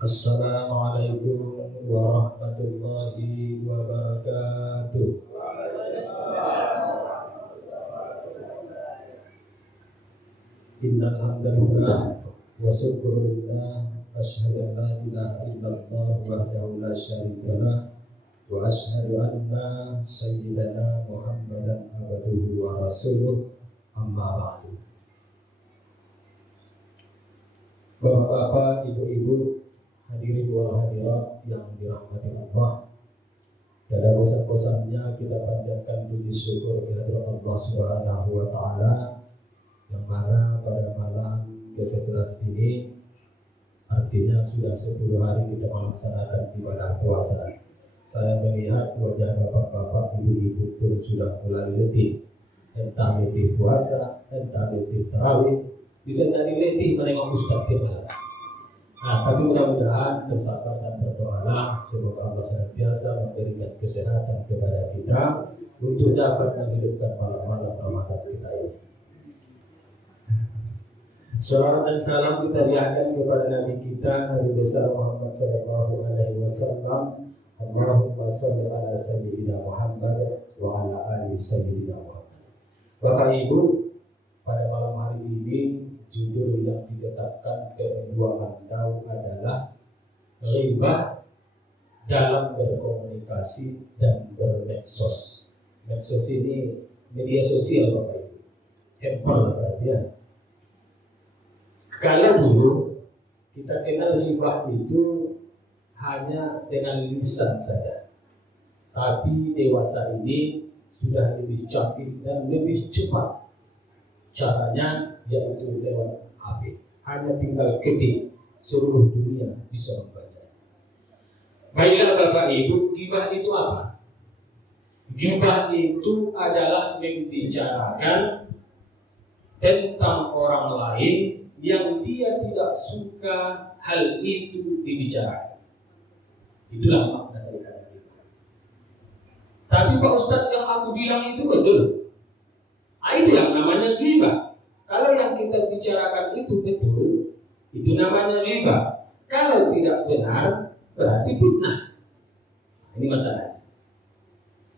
Assalamualaikum warahmatullahi wabarakatuh. Innal hamdalillah wa syukrulillah asyhadu an la ilaha illallah wahdahu la syarika lah wa asyhadu anna sayyidana Muhammadan abduhu wa rasuluh amma ba'du. Bapak-bapak, ibu-ibu, hadirin wal hadirat yang dirahmati Allah. Pada bosan-bosannya kita panjatkan puji syukur kehadirat Allah Subhanahu wa taala yang mana pada malam ke-11 ini artinya sudah 10 hari kita melaksanakan ibadah puasa. Saya melihat wajah bapak-bapak, ibu-ibu pun sudah mulai letih. Entah letih puasa, entah letih tarawih, bisa jadi letih menengok Ustaz tiap malam. Tapi mudah-mudahan bersabar dan berdoalah semoga Allah senantiasa memberikan kesehatan kepada kita untuk dapat menghidupkan malam-malam Ramadan kita ini. Salawat dan salam kita lihatkan kepada Nabi kita Nabi besar Muhammad sallallahu alaihi wasallam. Allahumma shalli ala sayyidina Muhammad wa ala ali sayyidina Muhammad. Bapak Ibu, pada malam hari ini judul yang ditetapkan kedua mandau adalah ghibah dalam berkomunikasi dan bermedsos. Medsos ini media sosial Bapak Ibu. Handphone berarti ya. Kalau dulu kita kenal ghibah itu hanya dengan lisan saja. Tapi dewasa ini sudah lebih canggih dan lebih cepat. Caranya yaitu lewat HP. Hanya tinggal ketik, seluruh dunia bisa membaca. Baiklah Bapak Ibu, ghibah itu apa? Ghibah itu adalah membicarakan tentang orang lain yang dia tidak suka hal itu dibicarakan. Itulah makna dari kata ghibah. Tapi Pak Ustadz, yang aku bilang itu betul. Itu yang namanya ghibah. Kalau yang kita bicarakan itu betul, itu namanya ghibah. Kalau tidak benar, berarti fitnah. Ini masalahnya.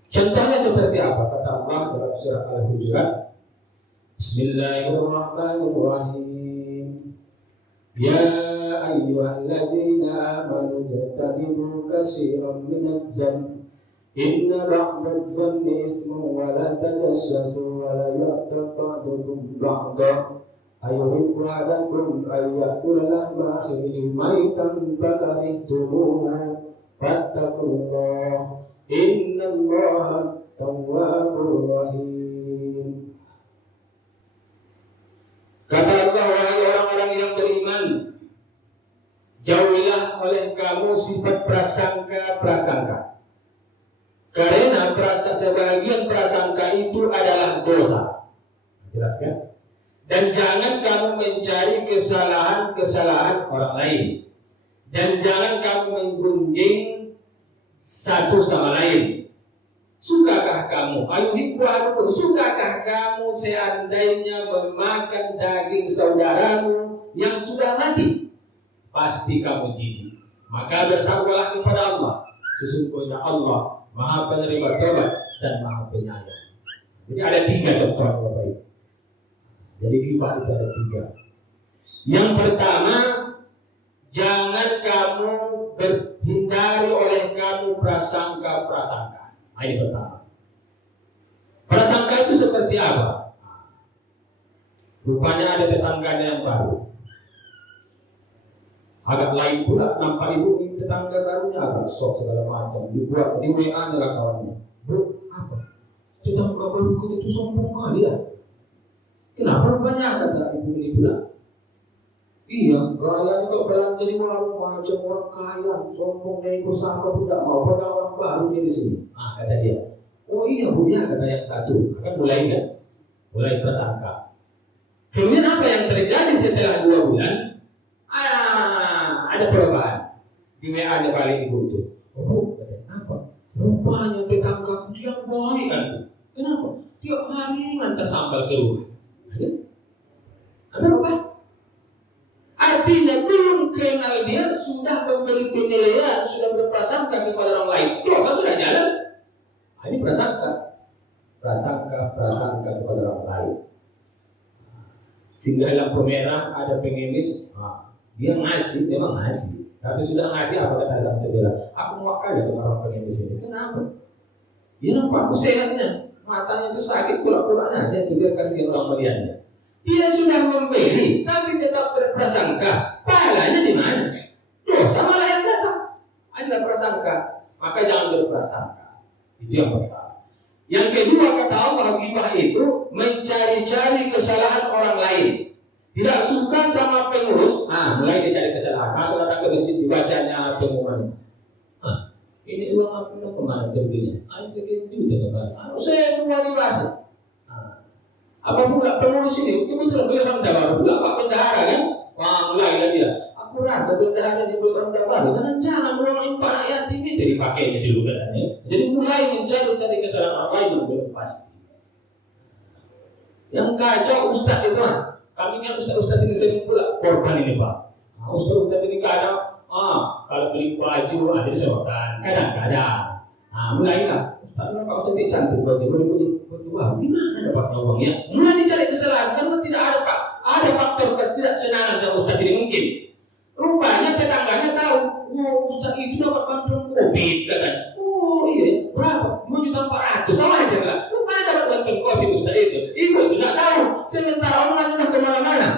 Contohnya seperti apa? Kata Allah dalam surah Al-Hujurat, Bismillahirrahmanirrahim. Ya ayyuhalladzina amanu jtanibu katsiran minadz-dzanni inna ba'dadz-dzanni ismun wa la tajassasu wa la yaghtab ba'dukum ba'dan ayuhibbu ahadakum an ya'kula lahma akhihi maytan fakarihtumuhu fattaqullaha innallaha tawwabur rahim. Kata Allah, wahai orang-orang yang beriman, jauhilah oleh kamu sifat prasangka-prasangka. Karena sebagian prasangka itu adalah dosa. Jelaskan? Dan jangan kamu mencari kesalahan-kesalahan orang lain. Dan jangan kamu menggunjing satu sama lain. Sukakah kamu? Sukakah kamu seandainya memakan daging saudaramu yang sudah mati? Pasti kamu jijik. Maka bertakwalah kepada Allah. Sesungguhnya Allah Maha penerima tobat dan Maha penyayang. Jadi ada 3 contoh Bapak Ibu. Jadi ghibah itu ada 3. Yang pertama, jangan kamu berhindari oleh kamu prasangka-prasangka. Ini pertama. Prasangka itu seperti apa? Rupanya ada tetangganya yang baru. Agak lain pula, nampak ibu ini tetangga barunya agak sok segala macam. Dibuat di WA adalah kawannya. Bro, apa? Tetangga baru kita itu sombong kali ya? Kenapa rupanya kata ibu ini pula? Iya, gayanya kok belanja di warung macam orang kaya, sombongnya ikut sama pun tidak mau, padahal orang baru dia di sini. Kata dia. Oh iya bu, ya kata yang satu. Akan mulai kan? Mulai prasangka. Kemudian apa yang terjadi setelah 2 bulan? Ada perubahan. Di WA ada balik ibu itu. Oh bu, apa? Rupanya tetanggaku dia baik kan? Kenapa? Tiap hari ngantar sambal ke rumah. Ada apa? Artinya belum kenal dia sudah memberi penilaian, sudah berprasangka kepada orang lain, dosa sudah jalan. Ini prasangka kepada orang lain. Sehingga lampu merah ada pengemis, dia ngasih, memang ngasih, tapi sudah ngasih apa kata Islam sebelah? Aku mau kaya dengan orang pengemis ini. Kenapa? Dia nampak aku sehatnya, matanya itu sakit pura-puranya aja, itu dia kasih orang melihatnya. Dia sudah memberi, tapi tetap berprasangka. Pahalanya di mana? Dosa malah yang datang. Adalah prasangka. Maka jangan berprasangka. Itu yang pertama. Yang kedua kata Allah, ghibah itu mencari-cari kesalahan orang lain. Tidak suka sama pengurus, mulai dia cari kesalahan. Asal datang ke masjid dibacanya pengumuman. Ini uang aku kemana perginya? Sekian juta kemana? Saya mau dibahas. Apa pula pengurus ini? Kebetulan beliau Hamda baru pula Pak Bendahara kan? Mulai dia. Aku rasa bendahara di beliau Hamda baru. Jangan uang impan yatim itu dipakainya dulu katanya. Jadi mulai mencari kesalahan orang lain yang belum pasti. Yang kacau Ustadz itu kami kan Ustadz ini sering pula korban ini Pak. Ustadz ini kadang kalau beli baju ada serotan, kadang-kadang. Mulailah. Ustadz nampak cantik baju wah, gimana dapatnya uangnya? Mulai dicari kesalahan karena tidak ada faktor ketidaksenangan sama Ustadz ini mungkin. Rupanya tetangganya tahu, Ustadz itu dapat bantuan COVID katanya. Iya, berapa? 2.400.000 sama aja lah. Rupanya dapat bantuan COVID Ustadz itu. Ibu tidak tahu. Sementara orang sudah kemana-mana.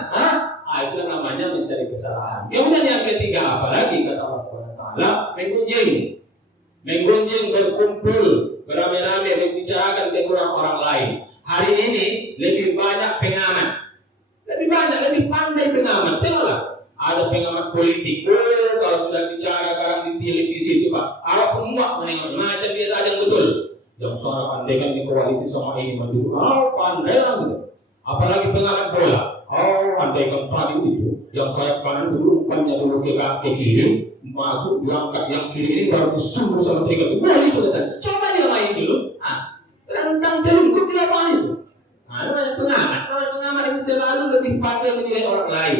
Itulah namanya mencari kesalahan. Kemudian yang ketiga apalagi kata Allah SWT, menggunjing berkumpul beramai-ramai membicarakan kekurangan orang lain. Hari ini lebih banyak pengamat, lebih pandai pengamat. Tengoklah, ada pengamat politik. Kalau sudah bicara sekarang di televisi itu Pak, pemuak menengok macam biasa ada yang betul. Yang seorang pandai kan di koalisi sama ini maju, pandai lah gitu. Apalagi pengamat bola, pandai kan tadi itu. Yang sayap kanan dulu, umpannya dulu ke kiri, masuk diangkat yang kiri ini baru disuruh sama tiga itu. Boleh itu kan? Coba dia main dulu. Tentang terungkup di lapangan itu. Namanya pengamat ini selalu lebih pandai menilai orang lain.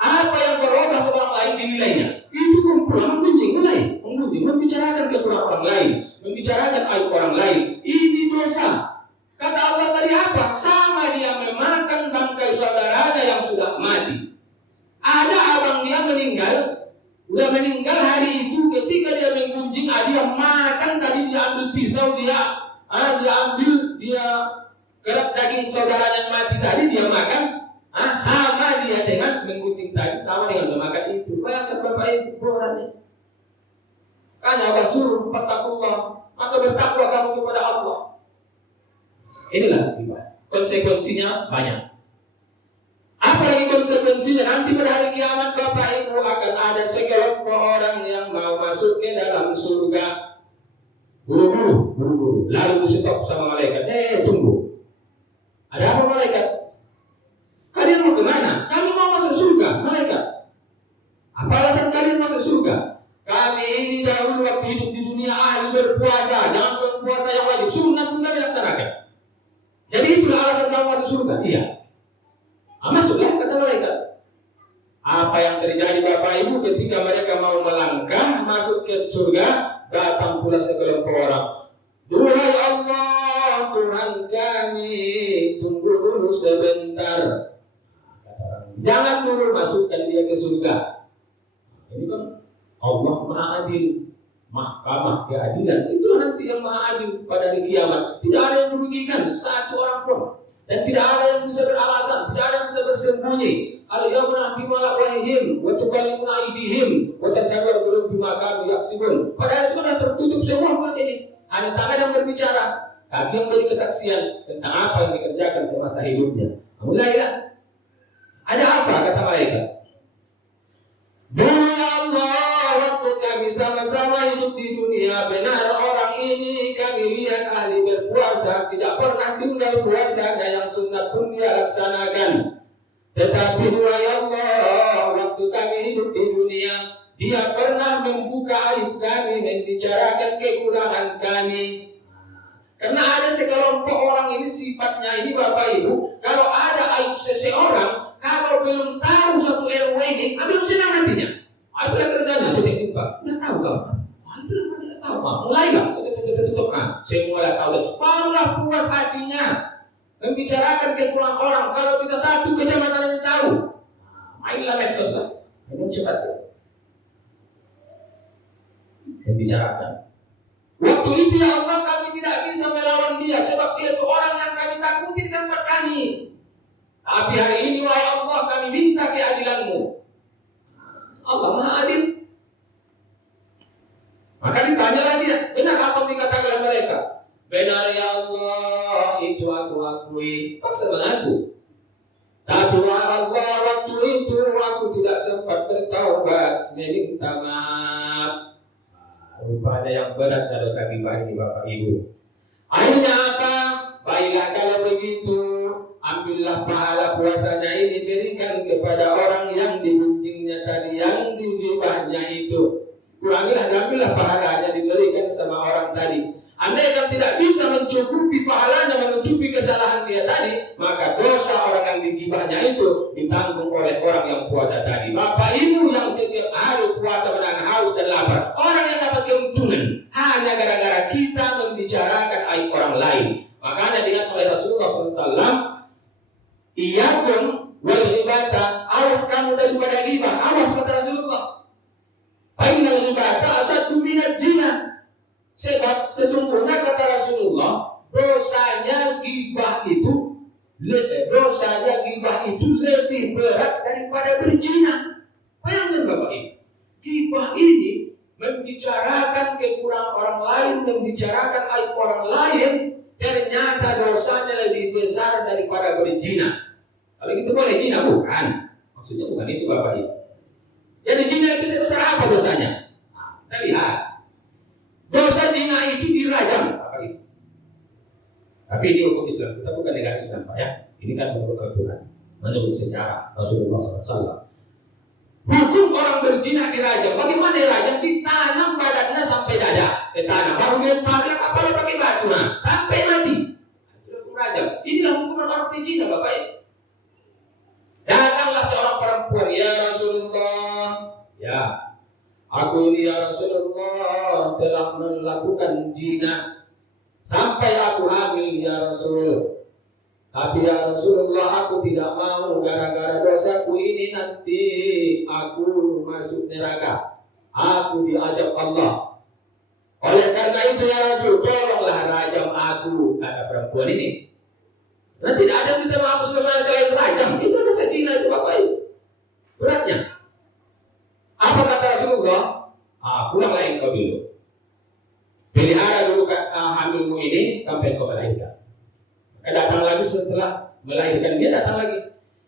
Apa yang berubah seorang lain dinilainya? Itu kumpulan menggunjing, membicarakan kekurangan orang lain, membicarakan aib orang lain. Ini dosa. Kata Allah tadi apa? Sama dia memakan bangkai saudaranya yang sudah mati. Ada abang dia udah meninggal hari itu ketika dia menggunjing, dia makan tadi dia ambil pisau dia kerap daging saudara yang mati tadi dia makan, sama dia dengan menggunjing tadi, sama dengan memakan itu. Bayangkan Bapak Ibu orangnya. Kan Allah suruh fattaqullah, maka bertakwa kamu kepada Allah. Inilah konsekuensinya banyak. Apalagi konsekuensinya nanti pada hari kiamat Bapak Ibu akan ada sekelompok orang yang mau masuk ke dalam surga. Buru-buru. Lalu di-stop sama malaikat. Tunggu. Ada apa malaikat? Kalian mau kemana? Kami mau masuk surga, malaikat. Apa alasan kalian masuk surga? Kami ini dahulu waktu hidup di dunia ahli berpuasa. Jangan puasa yang wajib, sunat pun kami laksanakan. Jadi itulah alasan kamu masuk surga. Iya. Masuklah kata malaikat. Apa yang terjadi Bapak Ibu ketika mereka mau melangkah masuk ke surga, datang pula sekelompok orang. Duhai Allah, Tuhan kami, tunggu dulu sebentar. Jangan dulu masukkan dia ke surga. Ini kan Allah Maha Adil, mahkamah keadilan. Itu nanti yang Maha Adil pada hari kiamat. Tidak ada yang merugikan satu orang pun. Dan tidak ada yang bisa beralasan, tidak ada yang bisa bersembunyi. Al-yawma nahtimu ala afwahihim wa tukallimuna aydihim wa tashhadu arjuluhum bima kanu yaksibun. Padahal itu kan tertutup semua buat ini. Hanya tangan yang berbicara, kaki yang beri kesaksian tentang apa yang dikerjakan semasa hidupnya. Mulailah. Ada apa kata malaikat? Dulu ya Allah, waktu kami sama-sama hidup di dunia, benar orang ini kami lihat ahli berpuasa, tidak pernah tinggal puasanya, yang sunat pun dia laksanakan. Tetapi wahai Allah, waktu kami hidup di dunia, dia pernah membuka aib kami, membicarakan kekurangan kami. Karena ada sekelompok orang ini sifatnya ini Bapak Ibu, kalau ada aib seseorang, kalau belum tahu satu RW ini, belum senang hatinya. Itulah kerjanya, saya jumpa. Udah tahu kamu? Itulah tidak tahu. Mulai nggak? Tutup. Saya mulai tahu. Barulah puas hatinya membicarakan kekurangan orang. Kalau bisa satu kecamatan ini tahu, mainlah medsos lah. Ini cepat membicarakan. Waktu itu ya Allah, kami tidak bisa melawan dia sebab dia itu orang yang kami takuti di tempat kami. Tapi hari ini wahai Allah, kami minta keadilan-Mu. Allah Maha Adil. Maka ditanya lagi, benar apa yang dikatakan oleh mereka? Benar ya Allah, itu aku akui. Paksa mengaku. Tapi wahai Allah, waktu itu aku tidak sempat bertaubat, meminta maaf. Rupanya yang berat adalah dosa gibah ini Bapak Ibu. Akhirnya apa? Baiklah kalau begitu, ambillah pahala puasanya ini, berikan kepada orang yang digunjingnya tadi, yang digibahnya itu. Kurangilah, ambillah pahalanya, diberikan sama orang tadi. Andai kan tidak bisa mencukupi pahalanya, menutupi kesalahan dia tadi, maka dosa orang yang digibahnya itu ditanggung oleh orang yang puasa tadi. Bapak Ibu yang setiap hari puasa menahan haus dan lapar, orang yang dapat keuntungan hanya gara-gara kita membicarakan aib orang lain. Makanya diingat oleh Rasulullah SAW, iyakum wal ghibata, awas kamu daripada ghibah. Awas kata Rasulullah. Fa'innal ghibata asaddu minaz zina. Sebab sesungguhnya kata Rasulullah, dosanya ghibah itu lebih berat daripada berzina. Bayangkan Bapak Ibu, ghibah ini membicarakan kekurangan orang lain, membicarakan aib orang lain, ternyata dosanya lebih besar daripada berzina. Kalau itu boleh zina bukan? Maksudnya bukan itu Bapak Ibu. Jadi zina itu sebesar apa dosanya? Kita lihat. Dosa zina itu dirajam, Bapak Ibu. Tapi ini hukum Islam, kita bukan negara Islam Pak ya. Ini kan menurut aturan, menurut sejarah Rasulullah SAW. Hukum orang berzina dirajam. Bagaimana dirajam? Ditanam badannya sampai dada, ditanam. Baru lempar dia kapal pakai batu, sampai mati. Itu hukum rajam. Inilah hukuman orang berzina, Bapak Ibu. Datanglah seorang perempuan, ya Rasulullah, ya. Aku ini ya Rasulullah telah melakukan zina sampai aku hamil ya Rasul. Tapi ya Rasulullah aku tidak mau gara-gara dosaku ini nanti aku masuk neraka. Aku diajak Allah. Oleh karena itu ya Rasul, tolonglah rajam aku, kata perempuan ini. Dan tidak ada yang bisa menghapus dosa selain rajam. Itu dosa zina itu Bapak Ibu. Beratnya. Apa kata Rasulullah? Pulanglah engkau dulu. Pelihara dulu hamilmu ini sampai engkau melahirkan. Datang lagi setelah melahirkan, dia datang lagi.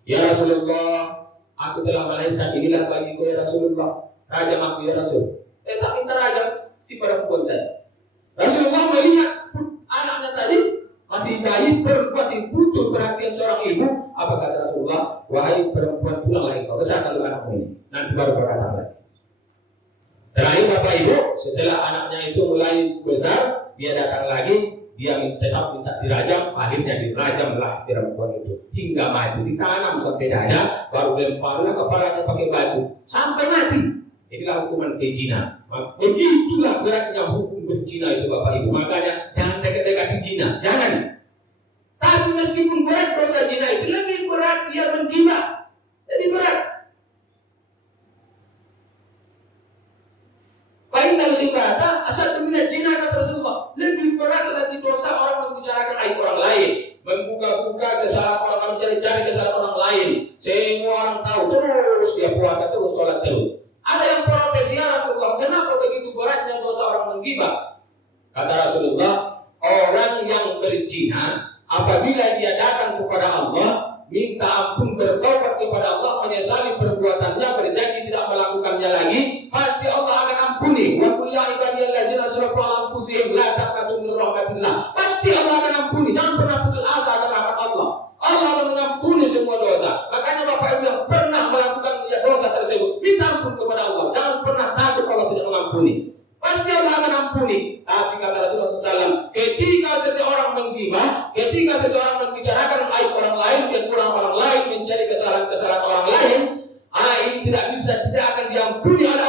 Ya Rasulullah, aku telah melahirkan, inilah bagiku ya Rasulullah. Rajam aku ya Rasul. Tak minta rajam si perempuan tadi. Rasulullah melihat anaknya tadi masih bayi, masih butuh perhatian seorang ibu. Apa kata Rasulullah? Wahai perempuan, pulanglah engkau, besarkan anakmu ini. Nanti baru kau datang lagi. Terakhir Bapak Ibu, setelah anaknya itu mulai besar, dia datang lagi, dia tetap minta dirajam, akhirnya dirajamlah perempuan itu hingga mati, ditanam sampai dada, baru lemparlah kepalanya pakai batu sampai mati. Inilah hukuman berzina. Begitulah beratnya hukum berzina itu Bapak Ibu. Makanya jangan dekat-dekati zina, jangan. Tapi meskipun berat dosa zina itu, lebih berat dia menggibah, lebih berat. Fa'innal ghibata asaddu minaz zina, kata Rasulullah. Lebih berat lagi dosa orang membicarakan aib orang lain, membuka-buka kesalahan orang, mencari-cari kesalahan orang lain. Semua orang tahu, terus dia puasa terus, sholat terus. Ada yang protes, ya Rasulullah, kenapa begitu beratnya dosa orang menggibah? Kata Rasulullah, orang yang berzina apabila dia datang kepada Allah, minta ampun, bertobat kepada Allah, menyesali perbuatannya, berjanji tidak melakukannya lagi, pasti Allah akan ampuni. Wa qul ya ibadiyallazina asrafu ala anfusihim la taqnatu min rahmatillah. Pasti Allah akan ampuni. Jangan pernah putus asa akan rahmat Allah. Allah akan mengampuni semua dosa. Makanya Bapak Ibu yang pernah melakukan dosa tersebut, minta ampun kepada Allah. Jangan pernah takut Allah tidak mengampuni. Pasti Allah akan ampuni. Tapi kata Rasulullah SAW, ketika seseorang menggibah, ketika seseorang membicarakan aib orang lain, kekurangan orang lain, mencari kesalahan-kesalahan orang lain, ini tidak akan diampuni oleh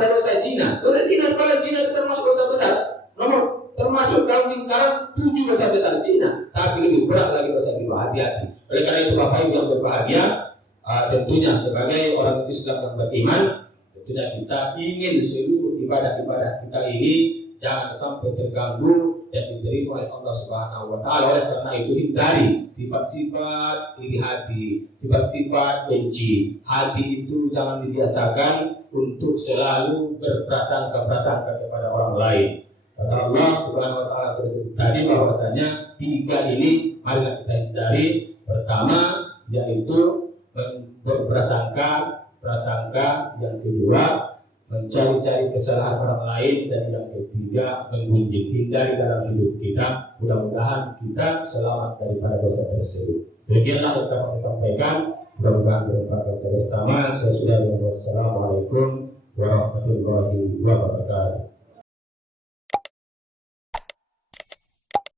pada dosa zina. Dosa zina itu termasuk dosa besar. Nomor termasuk dalam lingkaran 7 dosa besar zina. Tapi lebih berat lagi dosa riba. Hati-hati. Oleh karena itu Bapak Ibu yang berbahagia, tentunya sebagai orang Islam yang beriman, tentunya kita ingin seluruh ibadah-ibadah kita ini jangan sampai terganggu dan diterima oleh Allah Subhanahu wa taala. Oleh karena itu hindari sifat-sifat iri hati, sifat-sifat benci. Hati itu jangan dibiasakan untuk selalu berprasangka-prasangka kepada orang lain. Kata Allah Subhanahu wa taala terus tadi bahwasanya 3 ini marilah kita hindari. Pertama yaitu berprasangka, yang kedua mencari-cari kesalahan orang lain, dan yang ketiga menggunjing. Hindari dalam hidup kita. Mudah-mudahan kita selamat daripada dosa tersebut. Demikianlah yang dapat saya sampaikan. Mudah-mudahan bermanfaat bersama. Wassalamualaikum warahmatullahi wabarakatuh.